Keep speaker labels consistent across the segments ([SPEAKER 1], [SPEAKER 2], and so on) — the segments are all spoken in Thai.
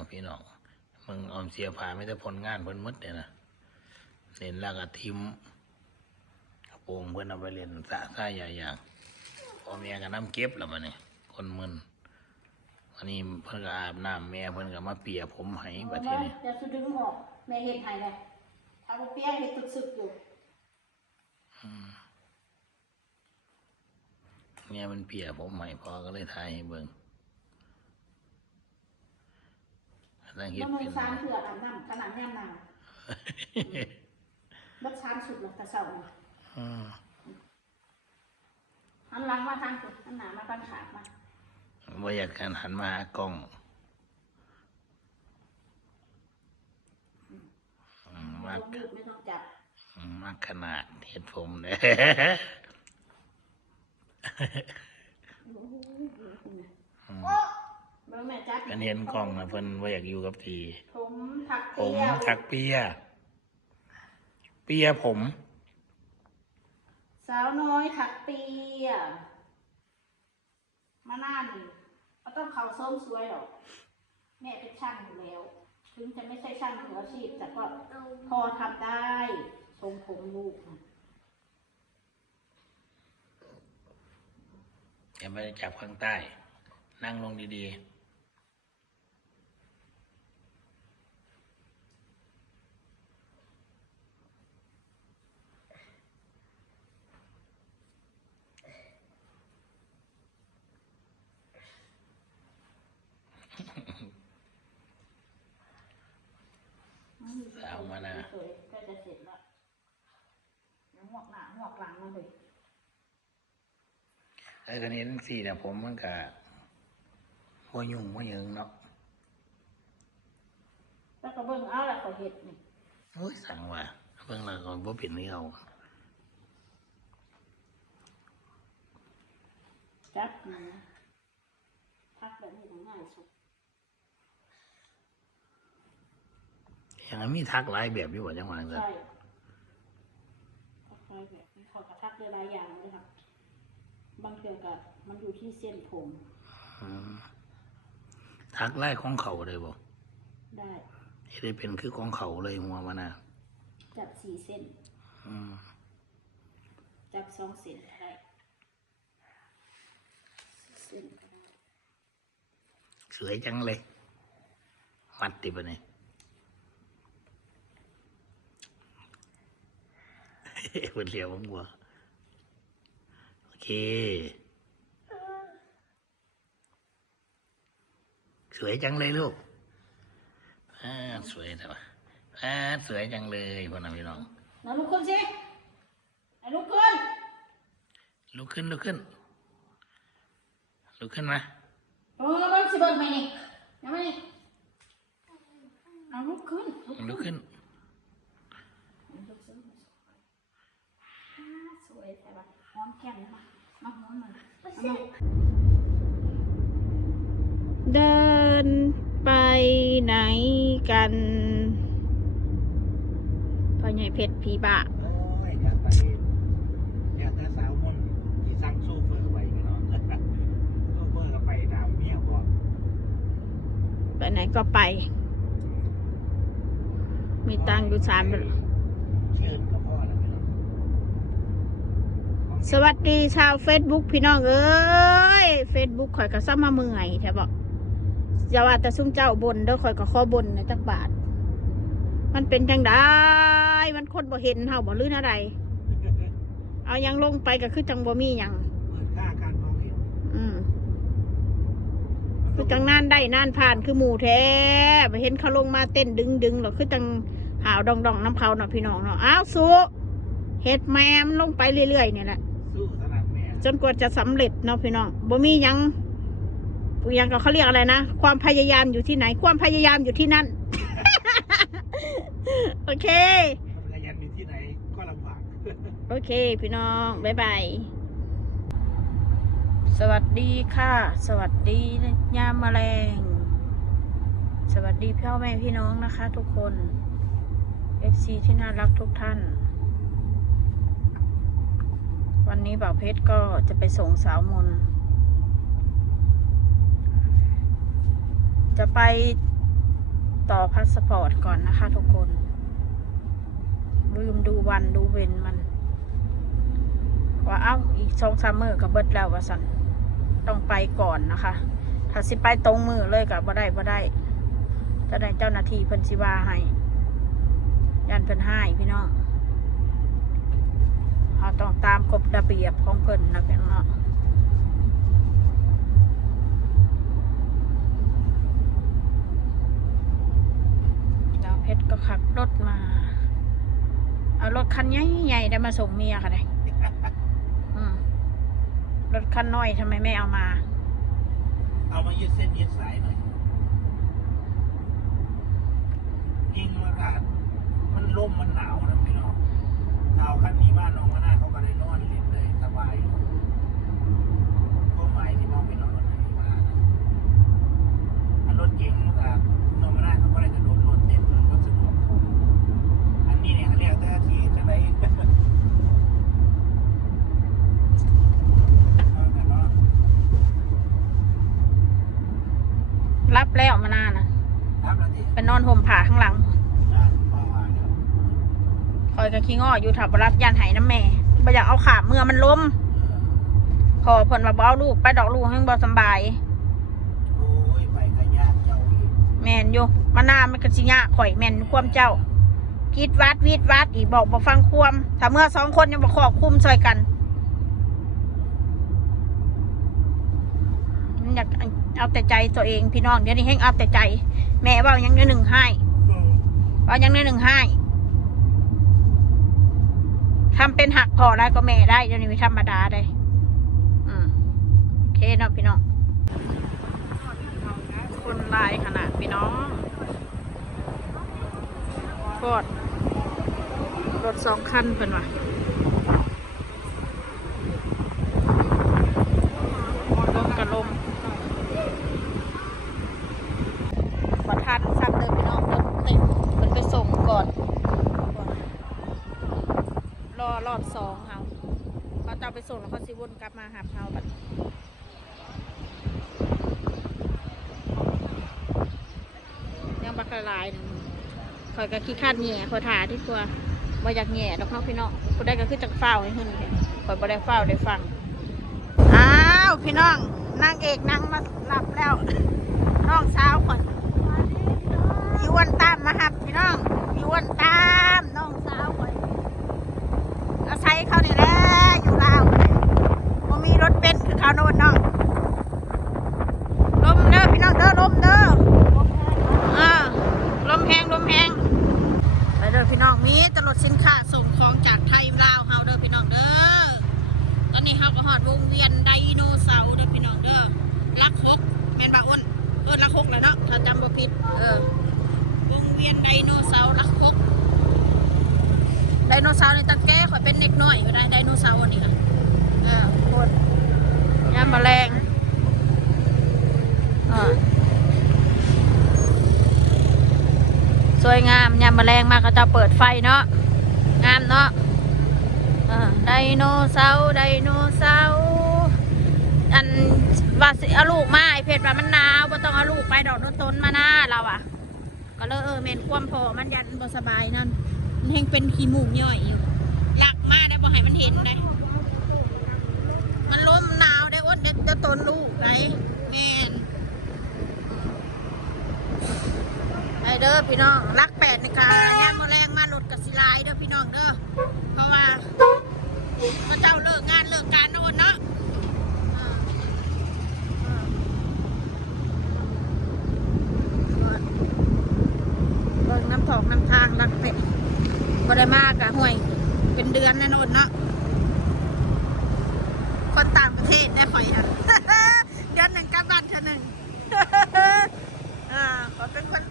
[SPEAKER 1] เอาพี่น้องมึงออมเสียผาไม่ได้ผลงานเพิ่นหมดเนี่ยนะเล่นแล้วก็ทิมกระโปรงเพิ่นเอาไปเล่นสะซ่ายายอย่างพอเมียก็น้ำเก็บแล้วมันนี่คนมึนวันนี้เพิ่นก็อาบน้ำแม่เพิ่นก็มาเปียผมให้บัดทีนี้
[SPEAKER 2] เดี๋ยวสุดึงออกแม่เห็ดให้เลยถ้าบ่เปียกเห็ดตึกสึกอยู่
[SPEAKER 1] แม่มันเปียผมใหม่พอก็เลยทายให้เบิ่ง ตั้งเฮ็ด
[SPEAKER 2] แล้วมึ
[SPEAKER 1] เป็
[SPEAKER 2] ง
[SPEAKER 1] น
[SPEAKER 2] สามเถื่ออาบน้ำขนาดแนมนางบัดสามสุดหรอกกระเซาน่ะ
[SPEAKER 1] อืม
[SPEAKER 2] หันหลังมาทางสุดหันหน้ามาทางขาดมา
[SPEAKER 1] ว่าอยากการหันมาหากล้องอืม
[SPEAKER 2] ไม่
[SPEAKER 1] มาก
[SPEAKER 2] ต้องยืดไม่ต้องจับ
[SPEAKER 1] อืมมากขนาดเห็ดผมเนี่ย
[SPEAKER 2] โอ้โหเบิ่งแม่จับ
[SPEAKER 1] กันเห็นกล้องนะเพิ่นว่าอยากอยู่กับที
[SPEAKER 2] ผมถัก
[SPEAKER 1] ผ
[SPEAKER 2] เปี
[SPEAKER 1] ม
[SPEAKER 2] ยว
[SPEAKER 1] ทักเปียเปียผม
[SPEAKER 2] สาวน้อยถักเปียมาหน้านี่ก็ต้องเขาส้มสวยหรอกแม่เป็นช่างอยู่แล้ว ถึงจะไม่ใช่ช่างมืออาชีพ แต่ก็พอทำได้ทรงผมลูกน่ะ
[SPEAKER 1] อย่าไปจับข้างใต้ นั่งลงดีๆเอามานะ
[SPEAKER 2] สวยๆก็จะเสร็จแล้วเดี๋ยวหมวกหน้าหมวกหลังมาเลย
[SPEAKER 1] ไอ้กันเห็นสี่เนี่ยผมมันก็บ่ยุ่งบ่หยิงเนาะ
[SPEAKER 2] แล้วก็เบิ่งเอาแล้วก็เห็ดนี่
[SPEAKER 1] โอ้ยสั่งว่าเพิ่งเราก็บ่เป็นนี่เอา
[SPEAKER 2] จับนี่นะทักแบบนี้ก็ง่ายสุด
[SPEAKER 1] ย่างนั้นมีทักหลายแบบอยู่ว่าจังหวะนั้น
[SPEAKER 2] ใช่ทักไปแบบนี้เขาก็ทักได้หลายอย่างเลยครับ บางเกี่ยวกับมันอยู่ที่เส้นผม
[SPEAKER 1] อืมทักไล่ของเขาเลยบ่
[SPEAKER 2] ได้
[SPEAKER 1] เฮ็ดให้เป็นคือของเขาเลยหัวมันน่ะ
[SPEAKER 2] จับสี่เส้น
[SPEAKER 1] อืม
[SPEAKER 2] จับสองเส้นก็ได้เส้นก็ได้
[SPEAKER 1] สวยจังเลย มัดติปะเนี่ย เพิ่นเลียวมังบัวโอเค สวยจังเลยลูกอ่าสวยแต่ว่าอ่าสวยจังเลยพ่อน้องพี่น้อง
[SPEAKER 2] นะลุกขึ้นสิไอ้ลุกขึ้น
[SPEAKER 1] ลุกขึ้นลุกขึ้นลุกขึ้นมา
[SPEAKER 2] เออมันสิเบิ่งไหมนี่ยังไงนี่เอาลุกขึ้นลุก
[SPEAKER 1] ลุกขึ้น
[SPEAKER 2] ลุกขึ้นอ่า สวยแต่ว่าหอมแก้มนะมามาหอมหน่อยเอามาเดินไปไหนกันพ่อใหญ่เพชรผีบะ
[SPEAKER 1] โอ้ยอยากไปอยากจะสาวมนที่สั่งโซเฟอร์ไว้พี่น้องโซเฟอร์ก็ไปดาวเมียบอก
[SPEAKER 2] ไปไหนก็ไป มีตังค์อยู่สาม
[SPEAKER 1] เชิญก็พ่อแล้วพี่น้อง
[SPEAKER 2] สวัสดีชาวเฟซบุ๊กพี่น้องเอ้ยเฟซบุ๊กข่อยก็ซ้ำมาเมื่อยแถบอกอย่าว่าแต่ซุ่มเจ้าบนเด้อข่อยก็ขอบนในจักบาท มันเป็นจังได้มันคนบ่เห็นเฮาบ่ลื่นอะไร เอายังลงไปก็คือจังบ่มีหยัง
[SPEAKER 1] เปิดค่าการมองเห็น
[SPEAKER 2] อืมคือจังนานได้นานผ่านคือหมู่แท้ไปเห็นเขาลงมาเต้นดึงดึงหรอคือจังหาวดองดองน้ำเขาเนาะพี่น้องเนาะอ้าวสูเฮ็ดแมมลงไปเรื่อยๆเนี่ยแหละ จนกว่าจะสำเร็จเนาะพี่น้องบ่มีหยังบ่ยังก็เขาเรียกอะไรนะ ความพยายามอยู่ที่ไหน ความพยายามอยู่ที่นั่น โอเค
[SPEAKER 1] ขยันอยู่ที่ไหนก็ลำบาก
[SPEAKER 2] โอเค พี่น้อง บ๊ายบาย สวัสดีค่ะ สวัสดียามแมลง สวัสดีพ่อแม่พี่น้องนะคะ ทุกคน FC ที่น่ารักทุกท่าน วันนี้บ่าวเพชรก็จะไปส่งสาวมน จะไปต่อพาสปอร์ตก่อนนะคะทุกคน ลืมดูวันดูเวนมัน ว่าเอ้าอีกสองสามมือกับเบิดแล้วว่าสันต้องไปก่อนนะคะ ถ้าสิไปตรงมือเลยกับบ่ได้บ่ได้จะได้เจ้าหน้าที่เพิ่นสิว่าให้ยันเพิ่นให้พี่น้อง เราต้องตามกฎระเบียบของเพิ่นนะพี่น้องแล้วเพชรก็ขับรถมา เอารถคันใหญ่ๆได้มาส่งเมียค่ะได้อืมรถคันน้อยทำไมไม่เอามา
[SPEAKER 1] เอามายืดเส้นยืดสายหน่อยยิงอากาศมันลมมันหนาวนะพี่น้อง เอาคันนี้บ้านน้องมาหน้าเขาก็ได้นอนเล่นเลยสบายก็หมายที่น้องไปนอนรถคันนี้มานะอันรถเก๋งนะครับน้องมาหน้าเขาก็ได้กระโดดรถเต็มเลยรถสะดวกอันนี้เนี่ยเขาเรียกเจ้าหน้าที่จะไหนเอาแต่ว่า
[SPEAKER 2] รับแล้วมานานนะ
[SPEAKER 1] รับแล้วดิ
[SPEAKER 2] ไปนอนห่มผ้าข้างหลัง
[SPEAKER 1] งานประมาณนี้
[SPEAKER 2] คอยกับขี้ ง้ออยู่ถับรับยันไหน้ำแม่บ่อยากเอาขาเมื่อมันล้มพอเพิ่นมาบเอาลูกไปดอกลูกให้บ่สบายแมนอยู่มานามันก็สิยาข่อยแมนควมเจ้าคิดวัดวิดวัดอีบอกบ่ฟังควมถ้าเมื่อสองคนยังบ่ขอบคุมช่วยกันอยากเอาแต่ใจตัวเองพี่น้องเดี๋ยวนี้ให้เอาแต่ใจ แม่เว่ายังเดือหนึ่งให้เว่ายังเดือหนึ่งให้ ทำเป็นหักพอได้ก็แม่ได้เดี๋ยวนี้ไม่ธรรมดาได้อืมโอเคเนาะพี่น้อง คนลายขนาดพี่น้องโคตรรถสองคันเพิ่นว่ะลมกับลมประทันซ้ำเลยพี่น้องรถเต็มเพิ่นไปส่งก่อน รอรอบสองเฮาเขาจะเอาไป ส่งแล้วเขาสิวนกลับมาหาเฮาแบัดยังบักละลายนึงคอยก็ขี้คาดแหง่คอยถาที่ตัวบ่อยากแหง่ดอกเนาพี่น้องกูได้ก็คือจักเฝ้าให้ขึ้นคอยบ่ได้เฝ้าได้ฟัง อ้าว พี่น้องนางเอกนางมาหลับแล้ว น้องสาวข่อยอีอ้วันตามมาหับพี่น้องอีอ้วันตามน้องสาวข่อยอาศัยเขานี่แหละอยู่ลาวเลยบ่มีรถเป็นซ์คือเขาโน่นเนาะลมเด้อพี่น้องเด้อลมเด้อ อ่าลมแห้งลมแห้งไปเด้อพี่น้องมีตลดสินค้าส่งของจากไทยลาวเฮาเด้อพี่น้องเด้อต อดวงเวียนไดโนเสาร์เด้อพี่น้องเด้อลักฮกแมนบาอ้นเออลักฮกแล้วเนาะถ้าจำบ่ผิดเออวงเวียนไดโนเสาร์ลักฮกไดโนเสาร์ในตั้งแก่ข่อยเป็นเด็กน้อยก็ได้ไดโนเสาร์อันนี้ค่ะเออคนยามแมลงอ่าสวยงามยามแมลงมากก็จะเปิดไฟเนาะงามเนาะ ไดโนเสาร์ไดโนเสาร์อันว่าสิเอาลูกมาไอเพชรว่ามันหนาวบ่ต้องเอาลูกไปดอกนนต้นมาหน้าเราอะ ก็เลยเออเมนความพอมันยันบ่สบายนั่นมันเฮงเป็นขี้มูกย่อยอยู่หลักมาได้บ่ให้มันเห็นได้มันลมหนาวได้อ้นเด็ดจะต้นลูกไรแม่นไปเด้อพี่น้องรักแปดนะคะย่ามโมแรงมาหลดกับสิลายเด้อพี่น้องเด้อเพราะว่า พระเจ้าเลิกงานเลิกการโน่นเนาะเบิ่งน้ำถอกน้ำทางรักเป็ดบ่ได้มากอะห่วย เป็นเดือนแน่นอนเนาะคนต่างประเทศได้ข่อยอะ เดือนหนึ่งกลับบ้านเธอหนึ่ง อ่าขอเป็นคน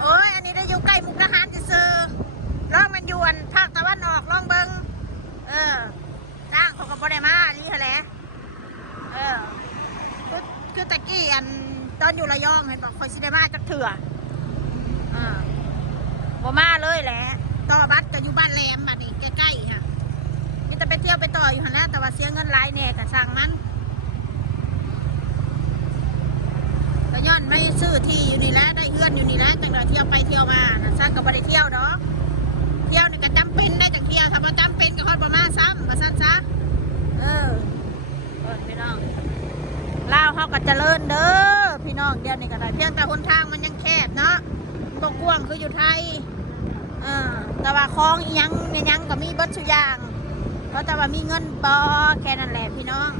[SPEAKER 2] โอ้ย อันนี้ได้อยู่ใกล้มุกดาหารจะซื้อๆล่องมันอยวนภาคตะวันออกล่องเบิงเออจ้างเขาก็บ่ได้มาลีแหละเออ คือคือตะกี้อันตอนอยู่ระยองเห็นบอกคอยสิได้มาจักเถื่ออ่าบ่มาเลยแหละ ต่อบัตรก็อยู่บ้านแหลมมานี่ใกล้ๆค่ะมีแต่ไปเที่ยวไปต่ออยู่หัน แต่ว่าเสียเงินหลายแน่แต่สั่งมันก็ย้อนไม่ซื้อที่อยู่นี่แหล้วได้เฮือนอยู่นี่แหล้วจังเลยเที่ยวไปเที่ยวมานะซะก็บ่ได้เที่ยวดอกเที่ยวนี่ก็จำเป็นได้จังเที่ยวถ้าบ่จำเป็นก็ค่อยบ่มาซ้ำว่าซั่นซะเออพี่น้องลาวเฮาก็เจริญเด้อพี่น้องเดียวนี้ก็ได้เพียงแต่หนทางมันยังแคบเนาะบ่กว้างคืออยู่ไทยเออแต่ว่าคลองยังแม่นหยังก็มีบิดทุยาง เพราะแต่ว่ามีเงินบ่แค่นั้นแหละพี่น้อง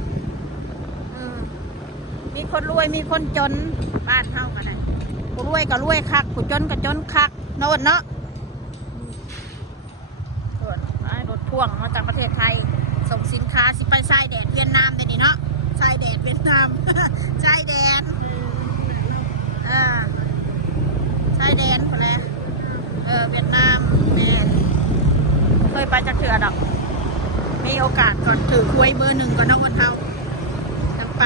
[SPEAKER 2] อมมีคนรวยมีคนจนบ้านเท่ากันผู้รวยก็รวยคักผู้จนก็จนคักโน่นเนาะส่วนรถพ่วงมาจากประเทศไทย ส่งสินค้าสิไปชายแดนเวียดนามได้นี่เนาะชายแดนเวียดนามชายแดนอ่าชายแดนพอแล้วเออเวียดนามแม่นเคยไปจากเถื่อดอก มีโอกาสก่อนถือควยเบอร์หนึ่งก่อนน้องวันเทาจะไป